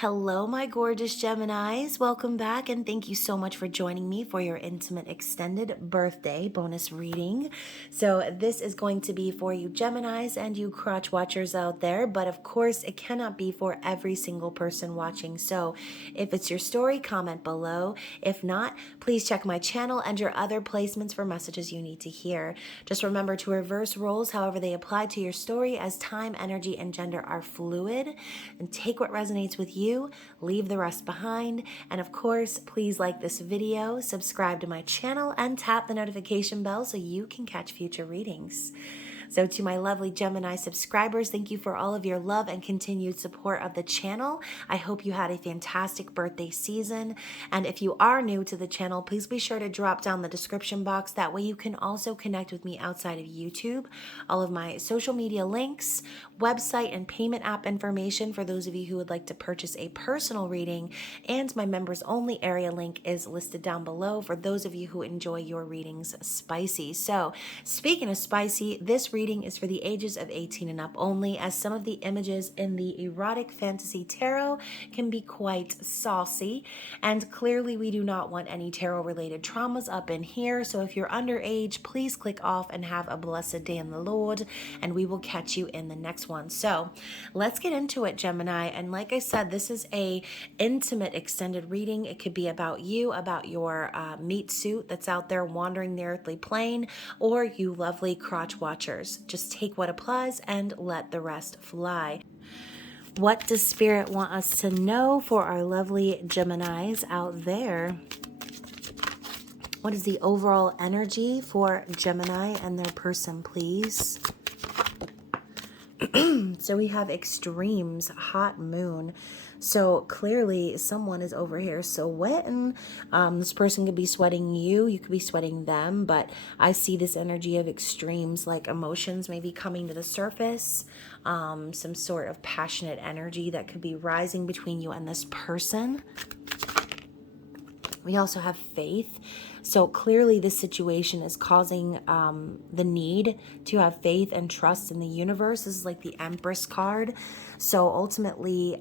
Hello, my gorgeous Geminis. Welcome back, and thank you so much for joining me for your intimate extended birthday bonus reading. So this is going to be for you Geminis and you crotch watchers out there, but of course it cannot be for every single person watching. So if it's your story, comment below. If not, please check my channel and your other placements for messages you need to hear. Just remember to reverse roles however they apply to your story, as time, energy, and gender are fluid, and take what resonates with you, leave the rest behind. And of course, please like this video, subscribe to my channel, and tap the notification bell so you can catch future readings. So to my lovely Gemini subscribers, thank you for all of your love and continued support of the channel. I hope you had a fantastic birthday season. And if you are new to the channel, please be sure to drop down the description box. That way you can also connect with me outside of YouTube. All of my social media links, website, and payment app information for those of you who would like to purchase a personal reading, and my members only area link is listed down below for those of you who enjoy your readings spicy. So speaking of spicy, this reading is for the ages of 18 and up only, as some of the images in the erotic fantasy tarot can be quite saucy, and clearly we do not want any tarot related traumas up in here. So if you're underage, please click off and have a blessed day in the Lord, and we will catch you in the next one. So let's get into it, Gemini. And like I said, this is a intimate extended reading. It could be about you, about your meat suit that's out there wandering the earthly plane, or you lovely crotch watchers. Just take what applies and let the rest fly. What does Spirit want us to know for our lovely Geminis out there? What is the overall energy for Gemini and their person, please? So we have extremes, hot moon. So clearly someone is over here sweating. This person could be sweating you. You could be sweating them. But I see this energy of extremes, like emotions maybe coming to the surface. Some sort of passionate energy that could be rising between you and this person. We also have faith. So clearly this situation is causing the need to have faith and trust in the universe. This is like the Empress card. So ultimately,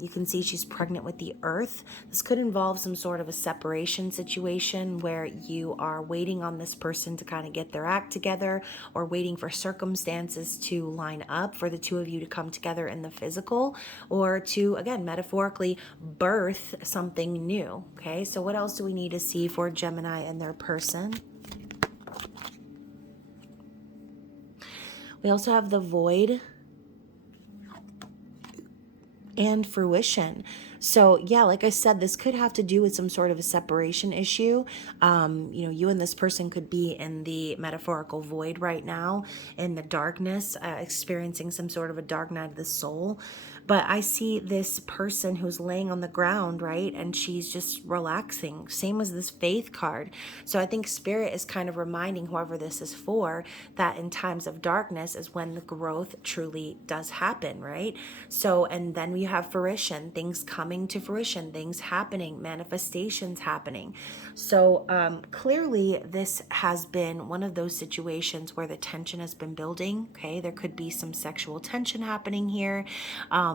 you can see she's pregnant with the earth. This could involve some sort of a separation situation where you are waiting on this person to kind of get their act together, or waiting for circumstances to line up for the two of you to come together in the physical, or to, again, metaphorically birth something new. Okay, so what else do we need to see for Gemini and their person? We also have the Void and fruition. So yeah, like I said, this could have to do with some sort of a separation issue. You and this person could be in the metaphorical void right now, in the darkness, experiencing some sort of a dark night of the soul. But I see this person who's laying on the ground, right? And she's just relaxing. Same as this faith card. So I think Spirit is kind of reminding whoever this is for that in times of darkness is when the growth truly does happen, right? So, and then we have fruition, things coming to fruition, things happening, manifestations happening. So clearly this has been one of those situations where the tension has been building. Okay, there could be some sexual tension happening here.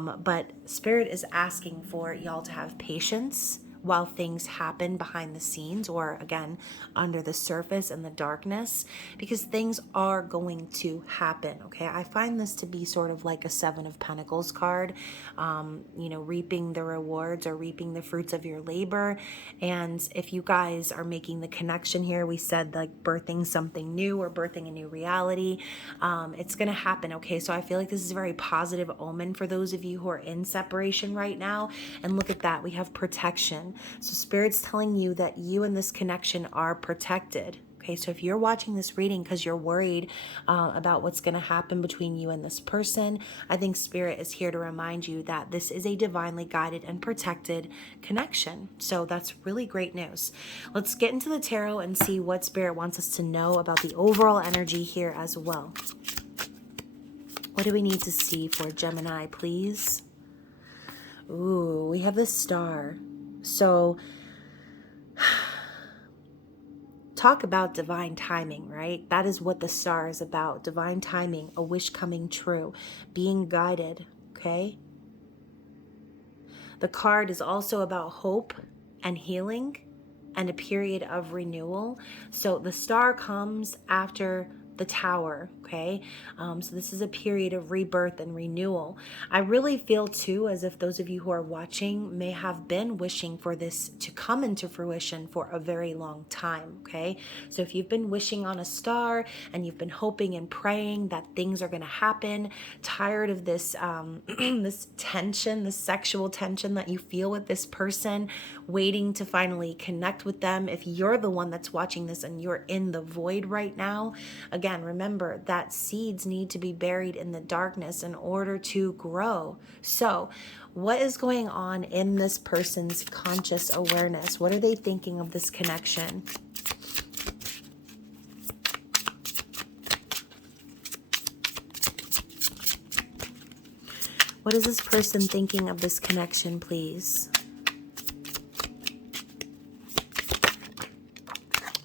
But Spirit is asking for y'all to have patience while things happen behind the scenes, or again, under the surface in the darkness, because things are going to happen, okay? I find this to be sort of like a Seven of Pentacles card, reaping the rewards or reaping the fruits of your labor. And if you guys are making the connection here, we said like birthing something new or birthing a new reality, it's gonna happen, okay? So I feel like this is a very positive omen for those of you who are in separation right now. And look at that, we have protection. So Spirit's telling you that you and this connection are protected. Okay, so if you're watching this reading because you're worried about what's going to happen between you and this person, I think Spirit is here to remind you that this is a divinely guided and protected connection. So that's really great news. Let's get into the tarot and see what Spirit wants us to know about the overall energy here as well. What do we need to see for Gemini, please? Ooh, we have the Star. So talk about divine timing, right? That is what the Star is about. Divine timing, a wish coming true, being guided, okay? The card is also about hope and healing and a period of renewal. So the star comes after the tower, okay? So this is a period of rebirth and renewal. I really feel too as if those of you who are watching may have been wishing for this to come into fruition for a very long time, okay? So if you've been wishing on a star and you've been hoping and praying that things are going to happen, tired of this this tension, this sexual tension that you feel with this person, waiting to finally connect with them. If you're the one that's watching this and you're in the void right now, again, remember that seeds need to be buried in the darkness in order to grow. So, what is going on in this person's conscious awareness? What are they thinking of this connection? What is this person thinking of this connection, please?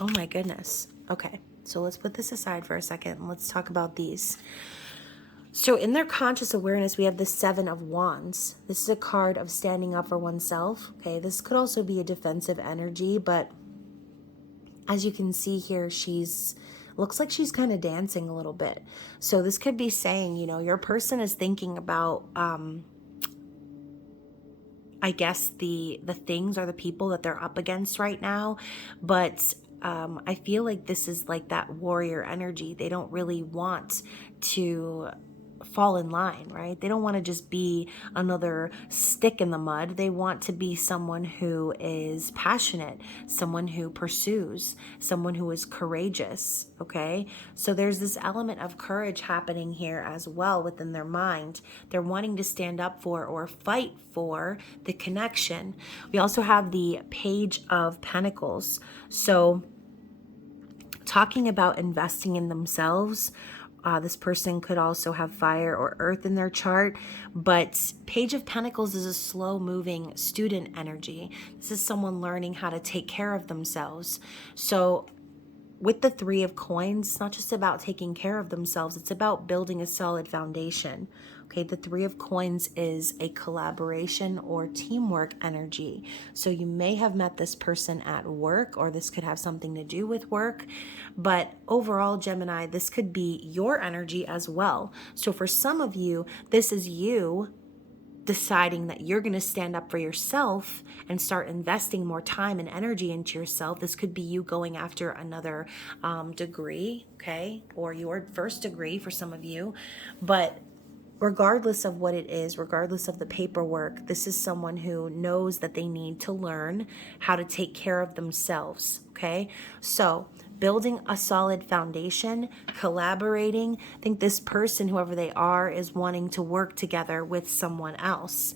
Oh my goodness. Okay, so let's put this aside for a second and let's talk about these. So in their conscious awareness, we have the Seven of Wands. This is a card of standing up for oneself. Okay, this could also be a defensive energy, but as you can see here, looks like she's kind of dancing a little bit. So this could be saying, you know, your person is thinking about, I guess the things or the people that they're up against right now, but I feel like this is like that warrior energy. They don't really want to fall in line, right? They don't want to just be another stick in the mud. They want to be someone who is passionate, someone who pursues, someone who is courageous, okay? So there's this element of courage happening here as well within their mind. They're wanting to stand up for or fight for the connection. We also have the Page of Pentacles. So talking about investing in themselves, this person could also have fire or earth in their chart, but Page of Pentacles is a slow-moving student energy. This is someone learning how to take care of themselves. So with the Three of Coins, it's not just about taking care of themselves, it's about building a solid foundation. Okay, the Three of Coins is a collaboration or teamwork energy. So you may have met this person at work, or this could have something to do with work. But overall, Gemini, this could be your energy as well. So for some of you, this is you deciding that you're going to stand up for yourself and start investing more time and energy into yourself. This could be you going after another degree, okay, or your first degree for some of you. But regardless of what it is, regardless of the paperwork, this is someone who knows that they need to learn how to take care of themselves, okay? So building a solid foundation, collaborating. I think this person, whoever they are, is wanting to work together with someone else.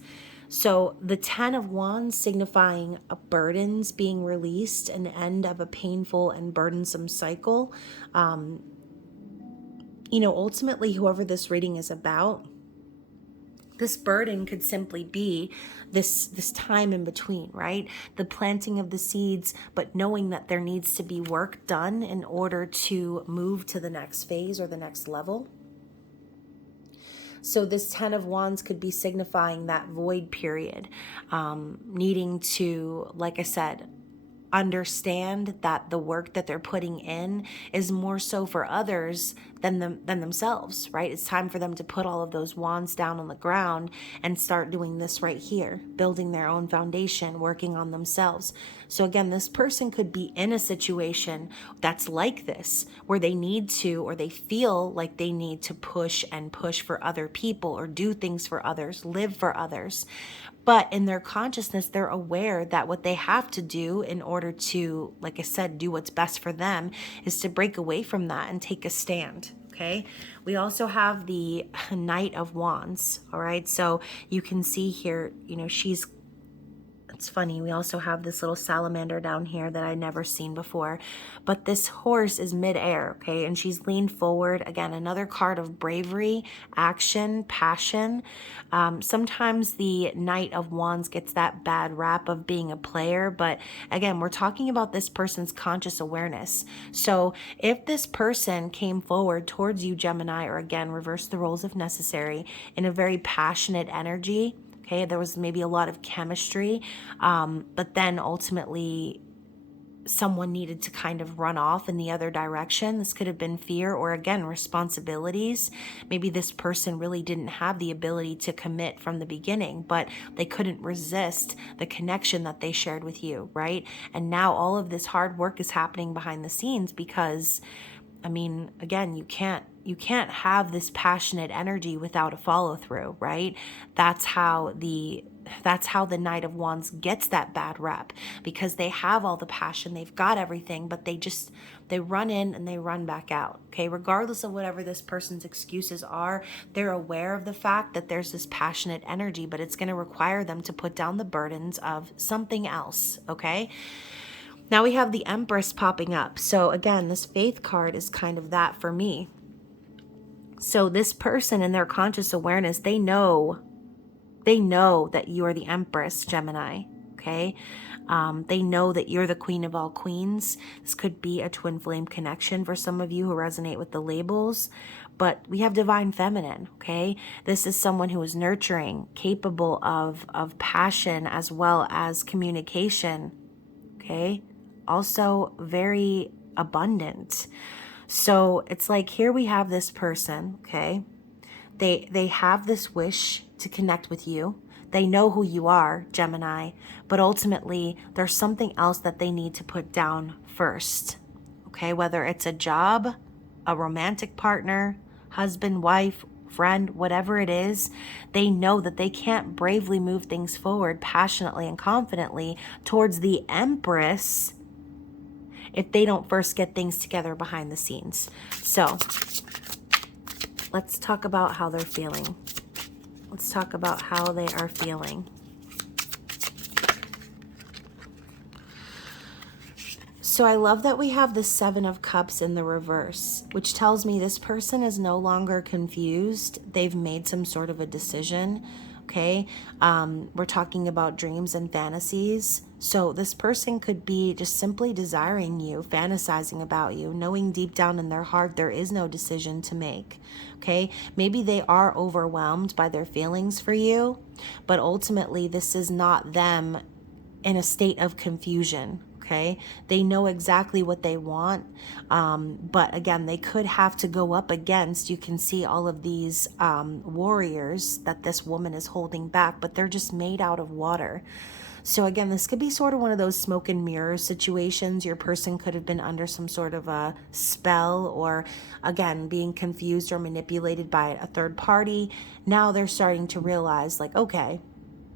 So the Ten of Wands signifying burdens being released, an end of a painful and burdensome cycle. Ultimately, whoever this reading is about, this burden could simply be this time in between, right? The planting of the seeds, but knowing that there needs to be work done in order to move to the next phase or the next level. So this Ten of Wands could be signifying that void period, needing to, like I said, understand that the work that they're putting in is more so for others than themselves, right? It's time for them to put all of those wands down on the ground and start doing this right here, building their own foundation, working on themselves. So again, this person could be in a situation that's like this, where they need to, or they feel like they need to push for other people or do things for others, live for others. But in their consciousness, they're aware that what they have to do in order to, like I said, do what's best for them is to break away from that and take a stand. Okay. We also have the Knight of Wands. All right. So you can see here, it's funny. We also have this little salamander down here that I never seen before, but this horse is midair, okay? And she's leaned forward. Again, another card of bravery, action, passion. Sometimes the Knight of Wands gets that bad rap of being a player, but again, we're talking about this person's conscious awareness. So if this person came forward towards you, Gemini, or again, reverse the roles if necessary, in a very passionate energy, Okay, there was maybe a lot of chemistry, but then ultimately someone needed to kind of run off in the other direction. This could have been fear or, again, responsibilities. Maybe this person really didn't have the ability to commit from the beginning, but they couldn't resist the connection that they shared with you, right? And now all of this hard work is happening behind the scenes because, I mean, again, you can't have this passionate energy without a follow through, right? That's how the Knight of Wands gets that bad rep, because they have all the passion, they've got everything, but they run in and they run back out. Okay, regardless of whatever this person's excuses are, they're aware of the fact that there's this passionate energy, but it's going to require them to put down the burdens of something else. Okay. Now we have the Empress popping up. So again, this Faith card is kind of that for me. So this person in their conscious awareness, they know that you are the Empress, Gemini, okay? They know that you're the Queen of all queens. This could be a twin flame connection for some of you who resonate with the labels, but we have Divine Feminine, okay? This is someone who is nurturing, capable of passion as well as communication, okay? Also very abundant. So it's like, here we have this person, okay? They have this wish to connect with you. They know who you are, Gemini, but ultimately there's something else that they need to put down first, okay? Whether it's a job, a romantic partner, husband, wife, friend, whatever it is, they know that they can't bravely move things forward passionately and confidently towards the Empress if they don't first get things together behind the scenes. So let's talk about how they're feeling. Let's talk about how they are feeling. So I love that we have the Seven of Cups in the reverse, which tells me this person is no longer confused. They've made some sort of a decision. Okay, we're talking about dreams and fantasies. So this person could be just simply desiring you, fantasizing about you, knowing deep down in their heart there is no decision to make. Okay, maybe they are overwhelmed by their feelings for you, but ultimately this is not them in a state of confusion. Okay, they know exactly what they want, but again, they could have to go up against, you can see all of these warriors that this woman is holding back, but they're just made out of water. So again, this could be sort of one of those smoke and mirrors situations. Your person could have been under some sort of a spell, or again, being confused or manipulated by a third party. Now they're starting to realize, like, okay,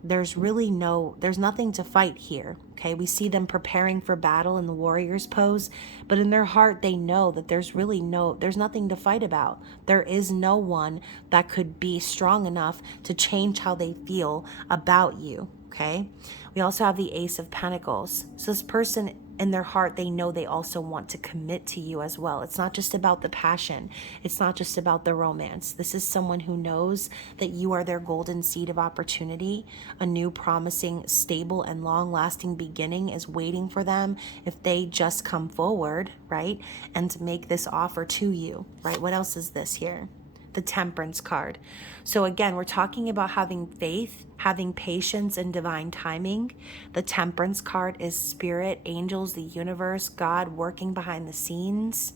there's nothing to fight here. Okay, we see them preparing for battle in the warrior's pose, but in their heart they know that there's nothing to fight about. There is no one that could be strong enough to change how they feel about you. Okay, we also have the Ace of Pentacles. So this person in their heart, they know they also want to commit to you as well. It's not just about the passion. It's not just about the romance. This is someone who knows that you are their golden seed of opportunity. A new, promising, stable, and long-lasting beginning is waiting for them if they just come forward, right? And make this offer to you, right? What else is this here? The Temperance card. So again, we're talking about having faith, having patience, and divine timing. The Temperance card is spirit, angels, the universe, God working behind the scenes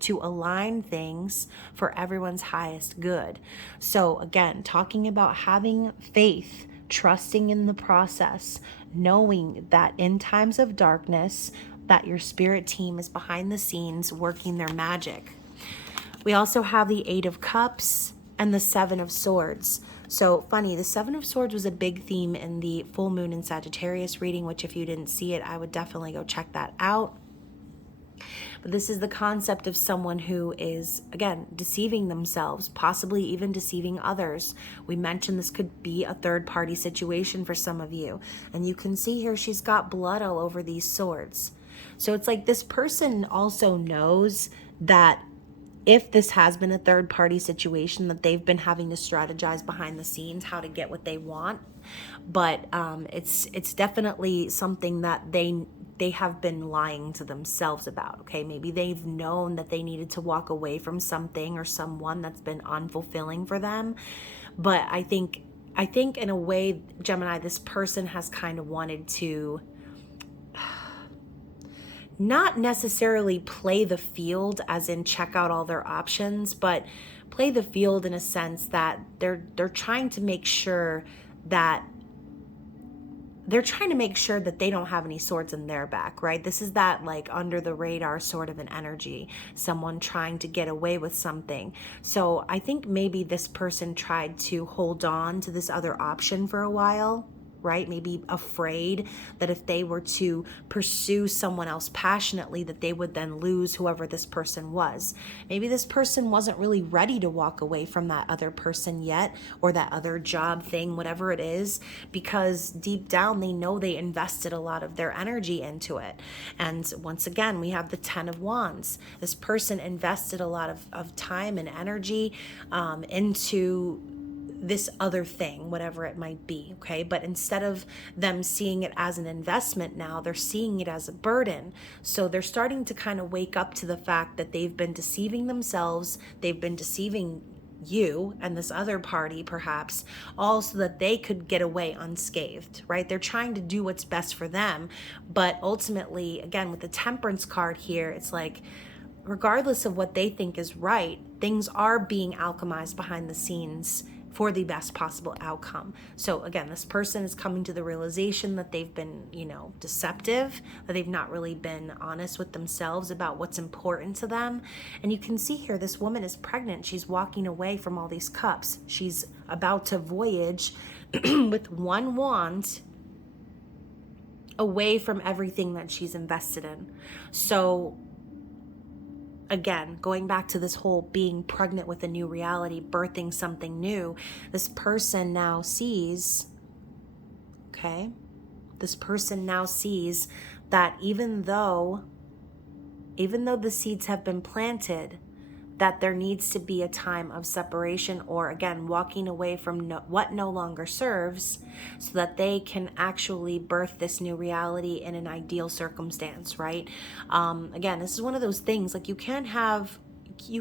to align things for everyone's highest good. So again, talking about having faith, trusting in the process, knowing that in times of darkness, that your spirit team is behind the scenes working their magic. We also have the Eight of Cups and the Seven of Swords. So funny, the Seven of Swords was a big theme in the full moon in Sagittarius reading, which if you didn't see it, I would definitely go check that out. But this is the concept of someone who is, again, deceiving themselves, possibly even deceiving others. We mentioned this could be a third-party situation for some of you. And you can see here she's got blood all over these swords. So it's like this person also knows that if this has been a third-party situation, that they've been having to strategize behind the scenes how to get what they want. But it's definitely something that they have been lying to themselves about. Okay, maybe they've known that they needed to walk away from something or someone that's been unfulfilling for them. But I think I think in a way, Gemini, this person has kind of wanted to not necessarily play the field as in check out all their options, but play the field in a sense that they're trying to make sure that they don't have any swords in their back, right? This is that like under the radar sort of an energy, someone trying to get away with something. So I think maybe this person tried to hold on to this other option for a while, right? Maybe afraid that if they were to pursue someone else passionately, that they would then lose whoever this person was. Maybe this person wasn't really ready to walk away from that other person yet, or that other job thing, whatever it is, because deep down they know they invested a lot of their energy into it. And once again, we have the 10 of Wands. This person invested a lot of time and energy into this other thing, whatever it might be, okay? But instead of them seeing it as an investment now, they're seeing it as a burden. So they're starting to kind of wake up to the fact that they've been deceiving themselves, they've been deceiving you and this other party perhaps, all so that they could get away unscathed, right? They're trying to do what's best for them, but ultimately, again, with the Temperance card here, it's like, regardless of what they think is right, things are being alchemized behind the scenes for the best possible outcome. So again, this person is coming to the realization that they've been, deceptive, that they've not really been honest with themselves about what's important to them. And you can see here, this woman is pregnant. She's walking away from all these cups. She's about to voyage with one wand away from everything that she's invested in. So again, going back to this whole being pregnant with a new reality, birthing something new, this person now sees, okay? This person now sees that even though the seeds have been planted, that there needs to be a time of separation, or again, walking away from what no longer serves, so that they can actually birth this new reality in an ideal circumstance, right? Again, this is one of those things, like you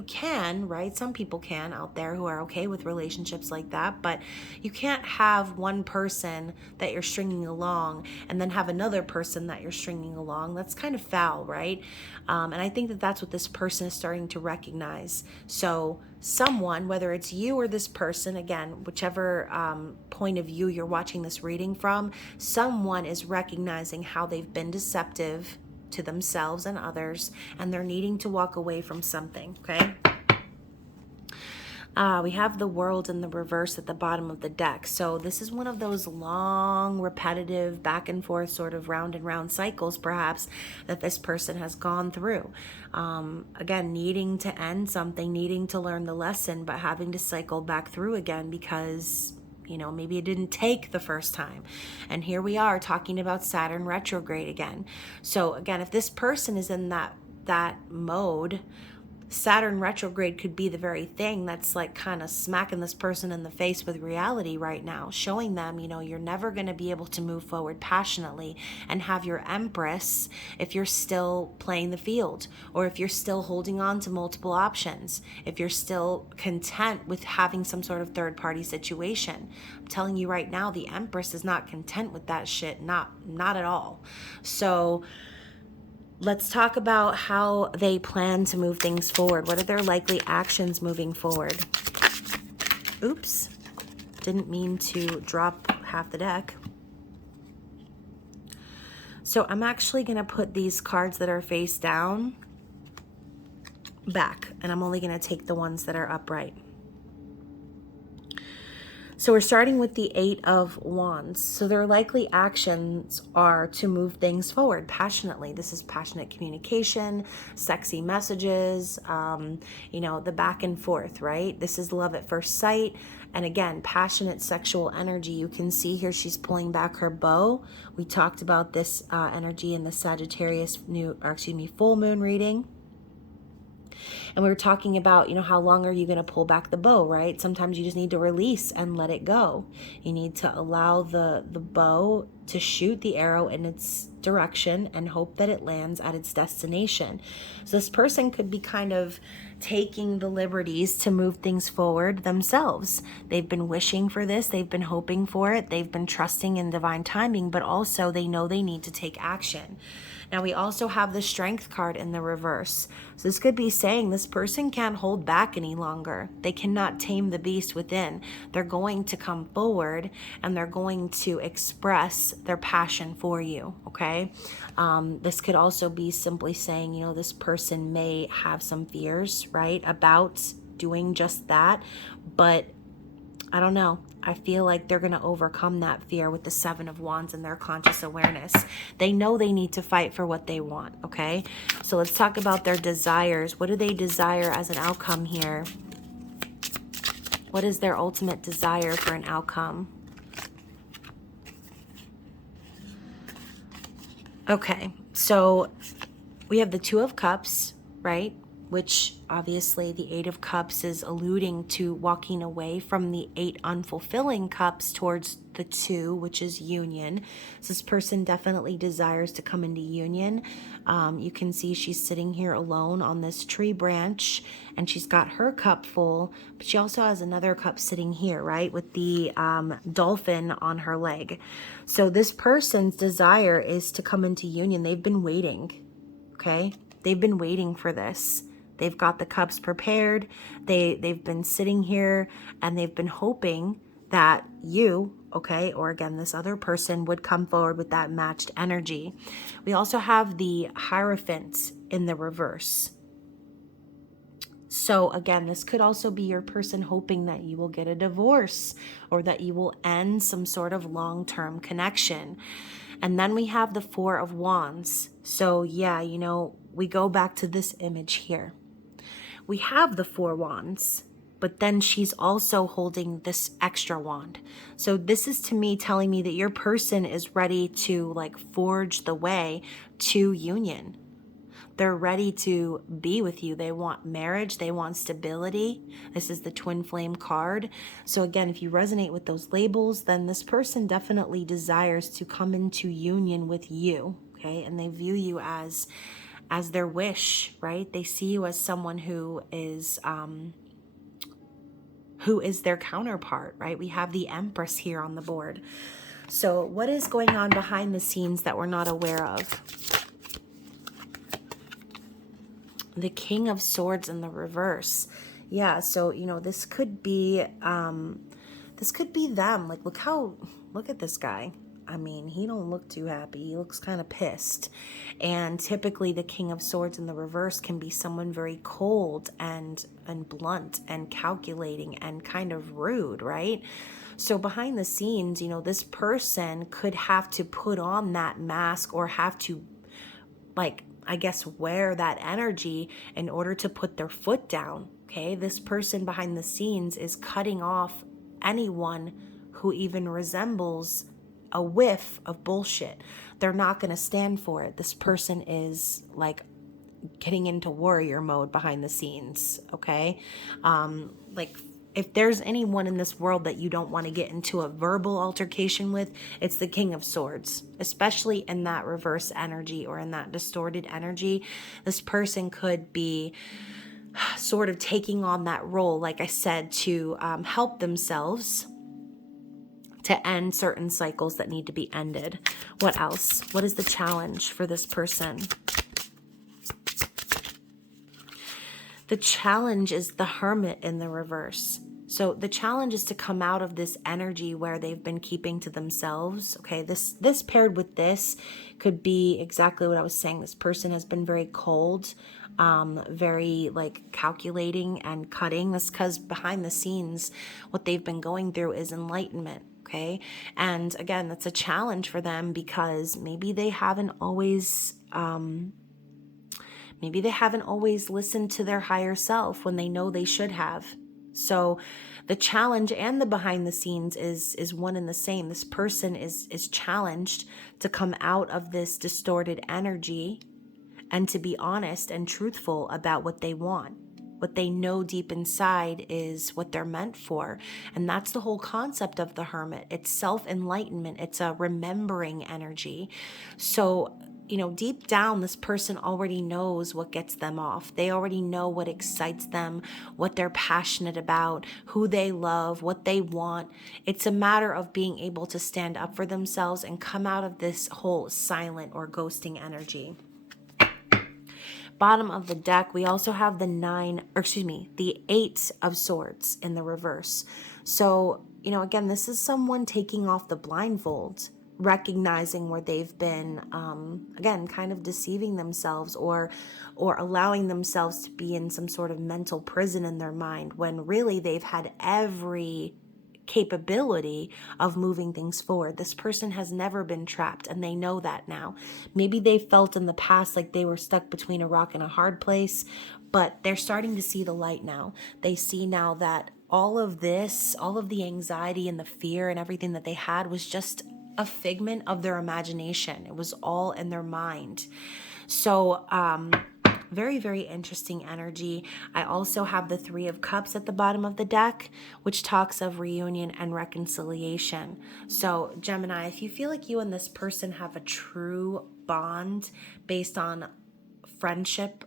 can, right? Some people can out there who are okay with relationships like that, but you can't have one person that you're stringing along and then have another person that you're stringing along. That's kind of foul, right? And I think that that's what this person is starting to recognize. So someone, whether it's you or this person, again, whichever point of view you're watching this reading from, someone is recognizing how they've been deceptive to themselves and others, and they're needing to walk away from something, okay? We have the World in the reverse at the bottom of the deck. So this is one of those long, repetitive, back and forth sort of round and round cycles, perhaps, that this person has gone through. Again, needing to end something, needing to learn the lesson, but having to cycle back through again because maybe it didn't take the first time. And here we are talking about Saturn retrograde again. So again, if this person is in that mode, Saturn retrograde could be the very thing that's like kind of smacking this person in the face with reality right now, showing them, you're never going to be able to move forward passionately and have your Empress if you're still playing the field, or if you're still holding on to multiple options, if you're still content with having some sort of third-party situation. I'm telling you right now, the Empress is not content with that shit, not at all. So let's talk about how they plan to move things forward. What are their likely actions moving forward? Oops, didn't mean to drop half the deck. So I'm actually going to put these cards that are face down back, and I'm only going to take the ones that are upright. So we're starting with the 8 of Wands. So their likely actions are to move things forward passionately. This is passionate communication, sexy messages, the back and forth, right? This is love at first sight. And again, passionate sexual energy. You can see here she's pulling back her bow. We talked about this energy in the Sagittarius full moon reading. And we were talking about, how long are you going to pull back the bow, right? Sometimes you just need to release and let it go. You need to allow the bow to shoot the arrow in its direction and hope that it lands at its destination. So this person could be kind of taking the liberties to move things forward themselves. They've been wishing for this, they've been hoping for it, they've been trusting in divine timing, but also they know they need to take action. Now we also have the Strength card in the reverse. So this could be saying this person can't hold back any longer. They cannot tame the beast within. They're going to come forward and they're going to express their passion for you, okay? This could also be simply saying, you know, this person may have some fears, right, about doing just that, but I don't know. I feel like they're going to overcome that fear with the Seven of Wands and their conscious awareness. They know they need to fight for what they want, okay? So let's talk about their desires. What do they desire as an outcome here? What is their ultimate desire for an outcome? Okay, so we have the Two of Cups, right? Which obviously the Eight of Cups is alluding to walking away from the 8 unfulfilling cups towards the 2, which is union. So this person definitely desires to come into union. You can see she's sitting here alone on this tree branch and she's got her cup full, but she also has another cup sitting here, right? With the dolphin on her leg. So this person's desire is to come into union. They've been waiting, okay? They've been waiting for this. They've got the cups prepared. They've been sitting here and they've been hoping that you, okay, or again, this other person would come forward with that matched energy. We also have the Hierophant in the reverse. So again, this could also be your person hoping that you will get a divorce or that you will end some sort of long-term connection. And then we have the Four of Wands. So yeah, you know, we go back to this image here. We have the 4 wands, but then she's also holding this extra wand. So this is to me telling me that your person is ready to like forge the way to union. They're ready to be with you. They want marriage. They want stability. This is the twin flame card. So again, if you resonate with those labels, then this person definitely desires to come into union with you, okay? And they view you as their wish, right? They see you as someone who is their counterpart, right? We have the Empress here on the board. So what is going on behind the scenes that we're not aware of? The King of Swords in the reverse. Yeah, so, you know, this could be them. Like, look at this guy. I mean, he don't look too happy. He looks kind of pissed. And typically the King of Swords in the reverse can be someone very cold and blunt and calculating and kind of rude, right? So behind the scenes, you know, this person could have to put on that mask or have to, like, I guess, wear that energy in order to put their foot down, okay? This person behind the scenes is cutting off anyone who even resembles a whiff of bullshit. They're not going to stand for it. This person is like getting into warrior mode behind the scenes, okay? Like, if there's anyone in this world that you don't want to get into a verbal altercation with, it's the King of Swords, especially in that reverse energy or in that distorted energy. This person could be sort of taking on that role, like I said, to help themselves to end certain cycles that need to be ended. What else? What is the challenge for this person? The challenge is the Hermit in the reverse. So the challenge is to come out of this energy where they've been keeping to themselves. Okay, this paired with this could be exactly what I was saying. This person has been very cold, very like calculating and cutting. This because behind the scenes, what they've been going through is enlightenment. Okay, and again, that's a challenge for them because maybe they haven't always listened to their higher self when they know they should have. So the challenge and the behind the scenes is one and the same. This person is challenged to come out of this distorted energy and to be honest and truthful about what they want. What they know deep inside is what they're meant for. And that's the whole concept of the Hermit. It's self-enlightenment. It's a remembering energy. So deep down, this person already knows what gets them off. They already know what excites them, what they're passionate about, who they love, what they want. It's a matter of being able to stand up for themselves and come out of this whole silent or ghosting energy. Bottom of the deck, we also have the 8 of Swords in the reverse. So, again, this is someone taking off the blindfold, recognizing where they've been, again, kind of deceiving themselves or allowing themselves to be in some sort of mental prison in their mind, when really they've had every capability of moving things forward. This person has never been trapped, and they know that now. Maybe they felt in the past like they were stuck between a rock and a hard place, but they're starting to see the light now. They see now that all of the anxiety and the fear and everything that they had was just a figment of their imagination. It was all in their mind. So, very, very interesting energy. I also have the 3 of Cups at the bottom of the deck, which talks of reunion and reconciliation. So, Gemini, if you feel like you and this person have a true bond based on friendship,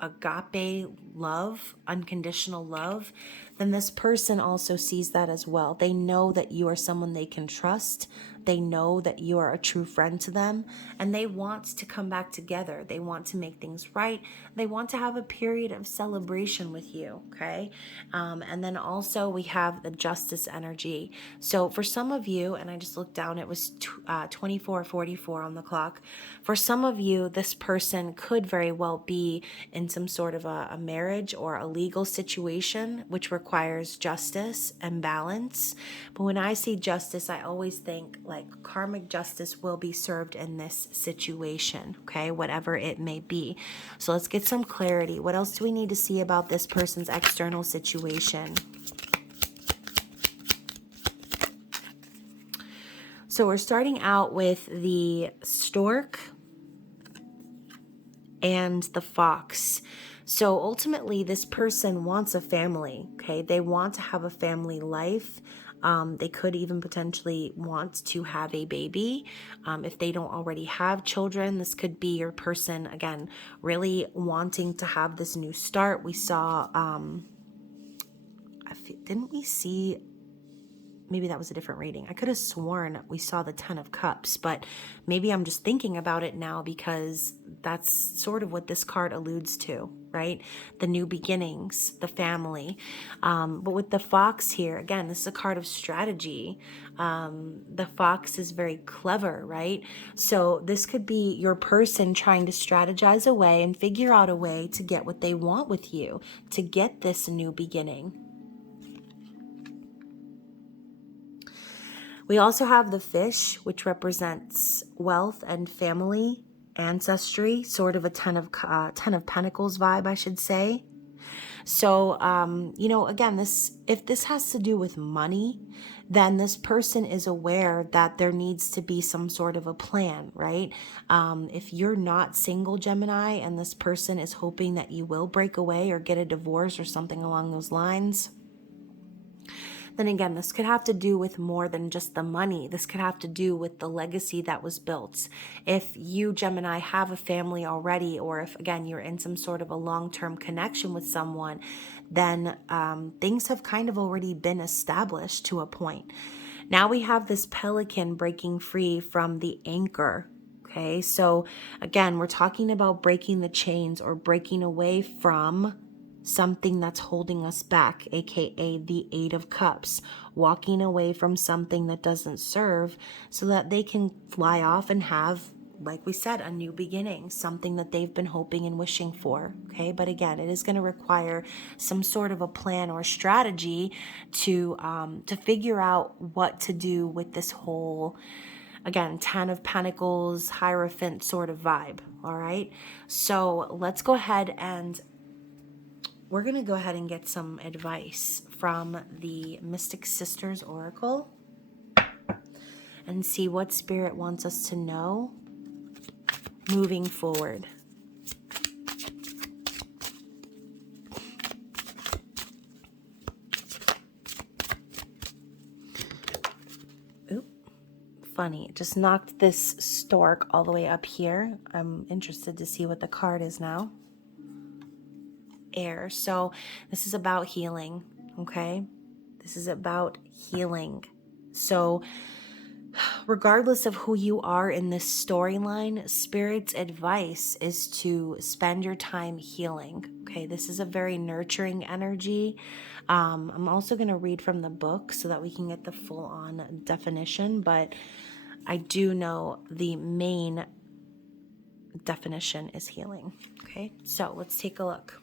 agape love, unconditional love, then this person also sees that as well. They know that you are someone they can trust. They know that you are a true friend to them, and they want to come back together. They want to make things right. They want to have a period of celebration with you, okay? And then also we have the Justice energy. So for some of you, and I just looked down, it was 24:44 on the clock. For some of you, this person could very well be in some sort of a marriage or a legal situation, which requires justice and balance. But when I see justice, I always think like karmic justice will be served in this situation, okay, whatever it may be. So let's get some clarity. What else do we need to see about this person's external situation? So we're starting out with the Stork and the Fox. So ultimately, this person wants a family, okay? They want to have a family life. They could even potentially want to have a baby. If they don't already have children, this could be your person, again, really wanting to have this new start. We saw, didn't we see, maybe that was a different reading. I could have sworn we saw the 10 of Cups, but maybe I'm just thinking about it now because that's sort of what this card alludes to, right? The new beginnings, the family. But with the Fox here, again, this is a card of strategy. The Fox is very clever, right? So this could be your person trying to strategize a way and figure out a way to get what they want with you, to get this new beginning. We also have the Fish, which represents wealth and family, ancestry, sort of a 10 of Pentacles vibe, I should say. So, again, if this has to do with money, then this person is aware that there needs to be some sort of a plan, right? If you're not single, Gemini, and this person is hoping that you will break away or get a divorce or something along those lines, then again, this could have to do with more than just the money. This could have to do with the legacy that was built. If you, Gemini, have a family already, or if, again, you're in some sort of a long-term connection with someone, then things have kind of already been established to a point. Now we have this pelican breaking free from the anchor. Okay, so again, we're talking about breaking the chains or breaking away from something that's holding us back, aka the 8 of Cups, walking away from something that doesn't serve so that they can fly off and have, like we said, a new beginning, something that they've been hoping and wishing for. Okay, but again, it is going to require some sort of a plan or strategy to figure out what to do with this whole, again, 10 of Pentacles, Hierophant sort of vibe. All right, so let's go ahead and we're going to go ahead and get some advice from the Mystic Sisters Oracle and see what Spirit wants us to know moving forward. funny. It just knocked this stork all the way up here. I'm interested to see what the card is now. Air. So this is about healing, okay? This is about healing. So regardless of who you are in this storyline, Spirit's advice is to spend your time healing, okay? This is a very nurturing energy. I'm also going to read from the book so that we can get the full-on definition, but I do know the main definition is healing, okay? So let's take a look.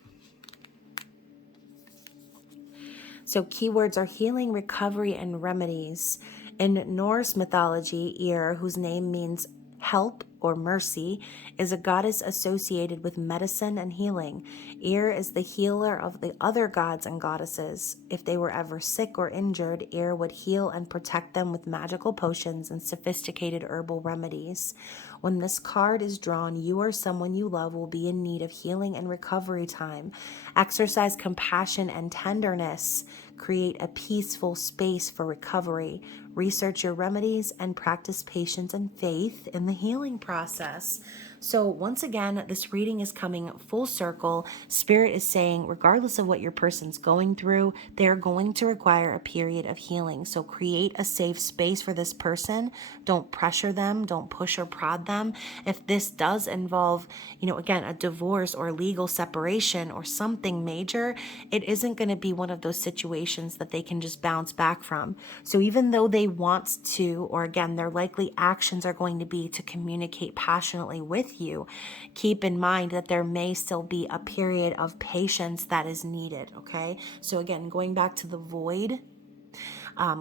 So keywords are healing, recovery, and remedies. In Norse mythology, Ymir, whose name means help or mercy, is a goddess associated with medicine and healing. Ymir is the healer of the other gods and goddesses. If they were ever sick or injured, Ymir would heal and protect them with magical potions and sophisticated herbal remedies. When this card is drawn, you or someone you love will be in need of healing and recovery time. Exercise compassion and tenderness. Create a peaceful space for recovery. Research your remedies and practice patience and faith in the healing process. So once again, this reading is coming full circle. Spirit is saying, regardless of what your person's going through, they're going to require a period of healing. So create a safe space for this person. Don't pressure them. Don't push or prod them. If this does involve, again, a divorce or legal separation or something major, it isn't going to be one of those situations that they can just bounce back from. So even though they want to, or again, their likely actions are going to be to communicate passionately with you, keep in mind that there may still be a period of patience that is needed, okay? So again, going back to the void,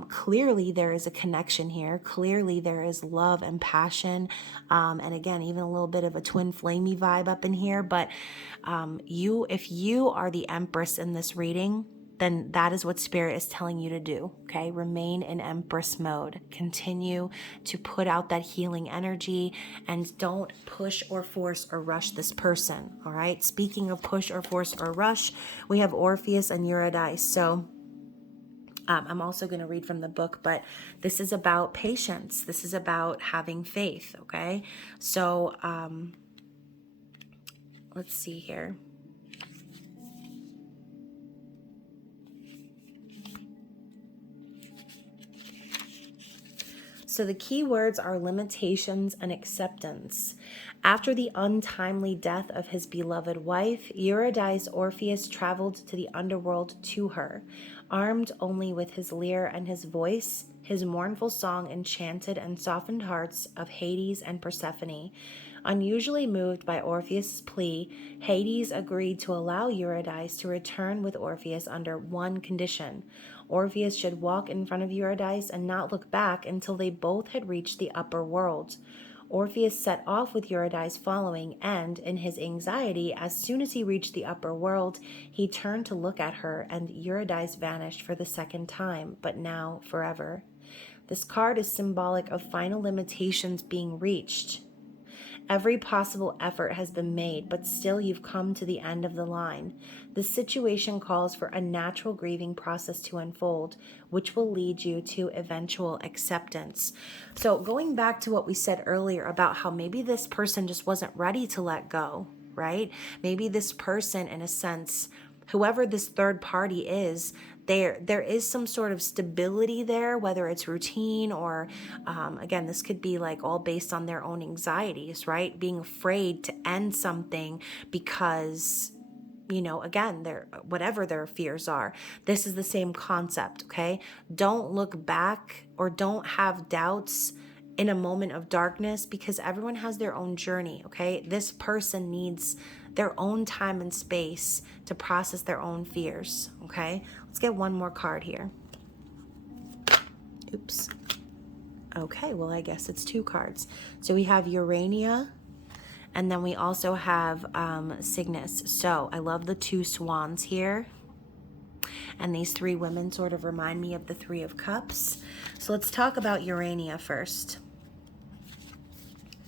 clearly there is a connection here. Clearly there is love and passion. And again, even a little bit of a twin flamey vibe up in here. But if you are the Empress in this reading, then that is what Spirit is telling you to do, okay? Remain in Empress mode. Continue to put out that healing energy and don't push or force or rush this person, all right? Speaking of push or force or rush, we have Orpheus and Eurydice. So I'm also going to read from the book, but this is about patience. This is about having faith, okay? So let's see here. So the key words are limitations and acceptance. After the untimely death of his beloved wife, Eurydice Orpheus traveled to the underworld to her. Armed only with his lyre and his voice, his mournful song enchanted and softened hearts of Hades and Persephone. Unusually moved by Orpheus' plea, Hades agreed to allow Eurydice to return with Orpheus under one condition. Orpheus should walk in front of Eurydice and not look back until they both had reached the upper world. Orpheus set off with Eurydice following, and, in his anxiety, as soon as he reached the upper world, he turned to look at her, and Eurydice vanished for the second time, but now forever. This card is symbolic of final limitations being reached. Every possible effort has been made, but still you've come to the end of the line. The situation calls for a natural grieving process to unfold, which will lead you to eventual acceptance. So going back to what we said earlier about how maybe this person just wasn't ready to let go, right? Maybe this person, in a sense, whoever this third party is, there is some sort of stability there, whether it's routine or, again, this could be like all based on their own anxieties, right? Being afraid to end something because, again, whatever their fears are. This is the same concept, okay? Don't look back or don't have doubts in a moment of darkness, because everyone has their own journey, okay? This person needs their own time and space to process their own fears, okay? Let's get one more card here. Oops. Okay, well, I guess it's two cards. So we have Urania, and then we also have Cygnus. So I love the two swans here. And these three women sort of remind me of the Three of Cups. So let's talk about Urania first.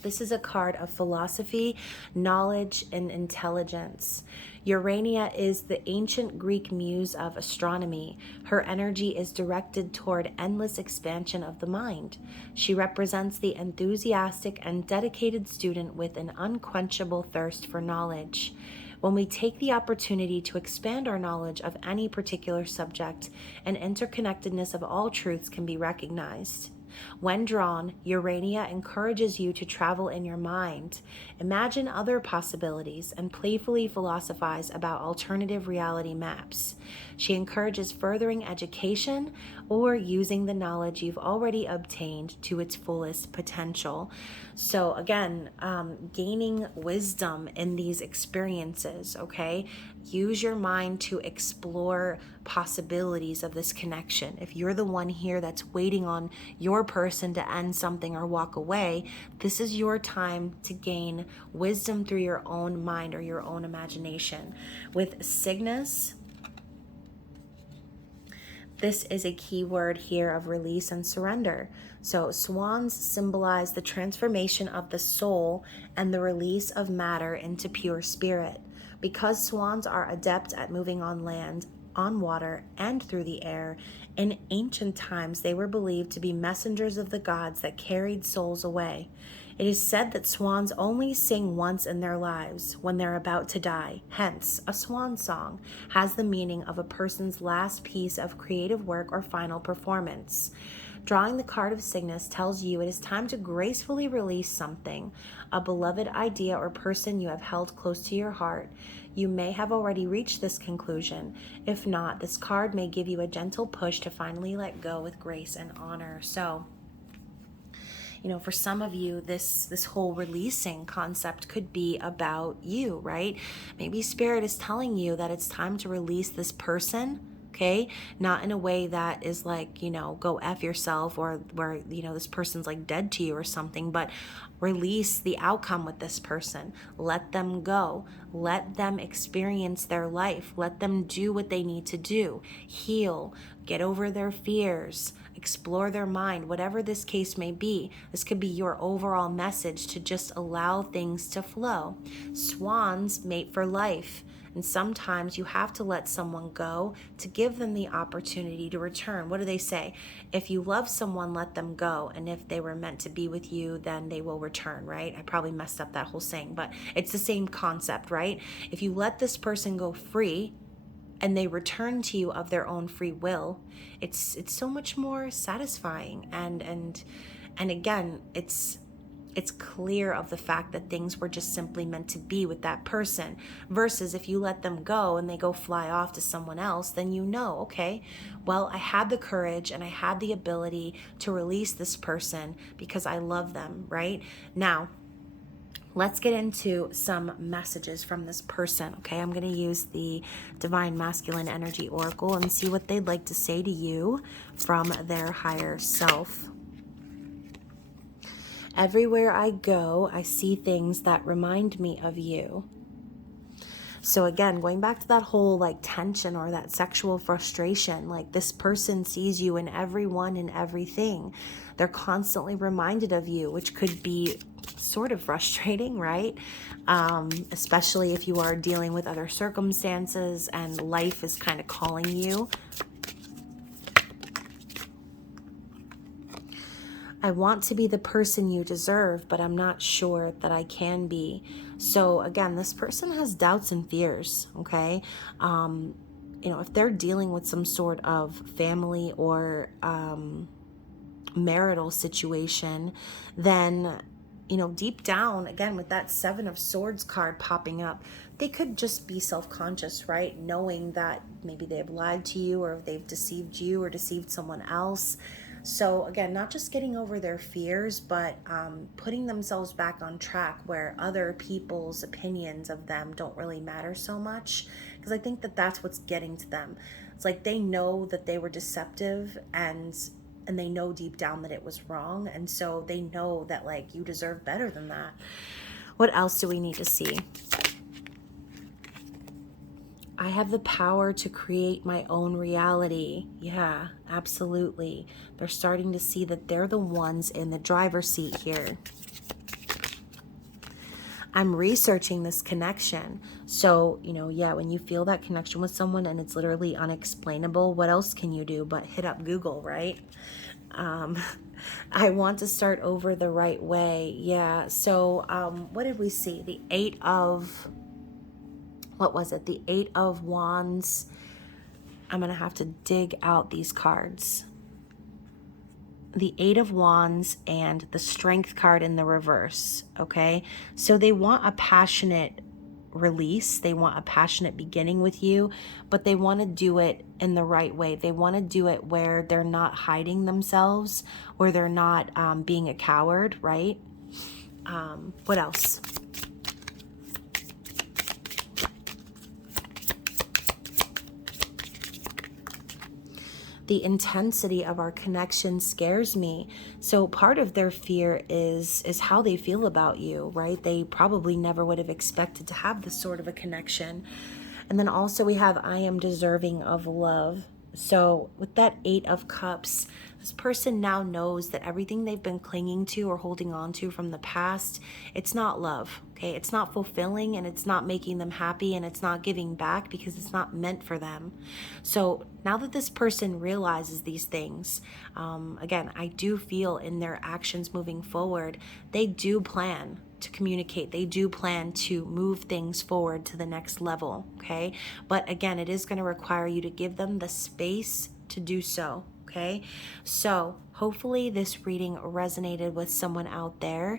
This is a card of philosophy, knowledge, and intelligence. Urania is the ancient Greek muse of astronomy. Her energy is directed toward endless expansion of the mind. She represents the enthusiastic and dedicated student with an unquenchable thirst for knowledge. When we take the opportunity to expand our knowledge of any particular subject, an interconnectedness of all truths can be recognized. When drawn, Urania encourages you to travel in your mind, imagine other possibilities, and playfully philosophize about alternative reality maps. She encourages furthering education or using the knowledge you've already obtained to its fullest potential. So again, gaining wisdom in these experiences, okay? Use your mind to explore possibilities of this connection. If you're the one here that's waiting on your person to end something or walk away, this is your time to gain wisdom through your own mind or your own imagination. With Cygnus, this is a key word here of release and surrender. So swans symbolize the transformation of the soul and the release of matter into pure spirit. Because swans are adept at moving on land, on water, and through the air, in ancient times they were believed to be messengers of the gods that carried souls away. It is said that swans only sing once in their lives, when they're about to die. Hence, a swan song has the meaning of a person's last piece of creative work or final performance. Drawing the card of Cygnus tells you it is time to gracefully release something, a beloved idea or person you have held close to your heart. You may have already reached this conclusion. If not, this card may give you a gentle push to finally let go with grace and honor. So, you know, for some of you, this whole releasing concept could be about you, right? Maybe Spirit is telling you that it's time to release this person. Okay, not in a way that is like, you know, go F yourself, or where, you know, this person's like dead to you or something, but release the outcome with this person. Let them go. Let them experience their life. Let them do what they need to do. Heal, get over their fears, explore their mind, whatever this case may be. This could be your overall message to just allow things to flow. Swans mate for life. And sometimes you have to let someone go to give them the opportunity to return. What do they say? If you love someone, let them go. And if they were meant to be with you, then they will return, right? I probably messed up that whole saying, but it's the same concept, right? If you let this person go free and they return to you of their own free will, it's so much more satisfying. And again, it's clear of the fact that things were just simply meant to be with that person, versus if you let them go and they go fly off to someone else, then you know, okay, well, I had the courage and I had the ability to release this person because I love them, right? Now, let's get into some messages from this person, okay? I'm going to use the Divine Masculine Energy Oracle and see what they'd like to say to you from their higher self. Everywhere I go, I see things that remind me of you. So again, going back to that whole like tension or that sexual frustration, like this person sees you in everyone and everything. They're constantly reminded of you, which could be sort of frustrating, right? Especially if you are dealing with other circumstances and life is kind of calling you. I want to be the person you deserve, but I'm not sure that I can be. So again, this person has doubts and fears, okay? You know, if they're dealing with some sort of family or marital situation, then, you know, deep down, again, with that Seven of Swords card popping up, they could just be self-conscious, right? Knowing that maybe they've lied to you, or they've deceived you or deceived someone else. So again, not just getting over their fears, but putting themselves back on track where other people's opinions of them don't really matter so much. Because I think that that's what's getting to them. It's like they know that they were deceptive, and they know deep down that it was wrong. And so they know that like you deserve better than that. What else do we need to see? I have the power to create my own reality. Yeah, absolutely. They're starting to see that they're the ones in the driver's seat here. I'm researching this connection. So, yeah, when you feel that connection with someone and it's literally unexplainable, what else can you do but hit up Google, right? I want to start over the right way. Yeah. So, what did we see? What was it? The Eight of Wands. I'm going to have to dig out these cards. The Eight of Wands and the Strength card in the reverse, okay? So they want a passionate release. They want a passionate beginning with you, but they want to do it in the right way. They want to do it where they're not hiding themselves, where they're not being a coward, right? What else? The intensity of our connection scares me. So part of their fear is how they feel about you, right? They probably never would have expected to have this sort of a connection. And then also we have, I am deserving of love. So with that Eight of Cups, this person now knows that everything they've been clinging to or holding on to from the past, it's not love, okay? It's not fulfilling, and it's not making them happy, and it's not giving back because it's not meant for them. So now that this person realizes these things, again, I do feel in their actions moving forward, they do plan to communicate. They do plan to move things forward to the next level, okay? But again, it is going to require you to give them the space to do so, okay? So hopefully this reading resonated with someone out there.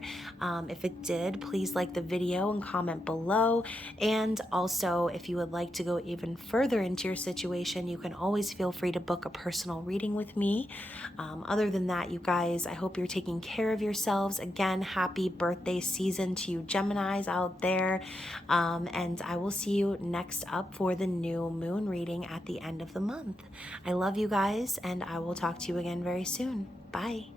If it did, please like the video and comment below. And also, if you would like to go even further into your situation, you can always feel free to book a personal reading with me. Other than that, you guys, I hope you're taking care of yourselves. Again, happy birthday season to you Geminis out there. And I will see you next up for the new moon reading at the end of the month. I love you guys, and I will talk to you again very soon. Bye.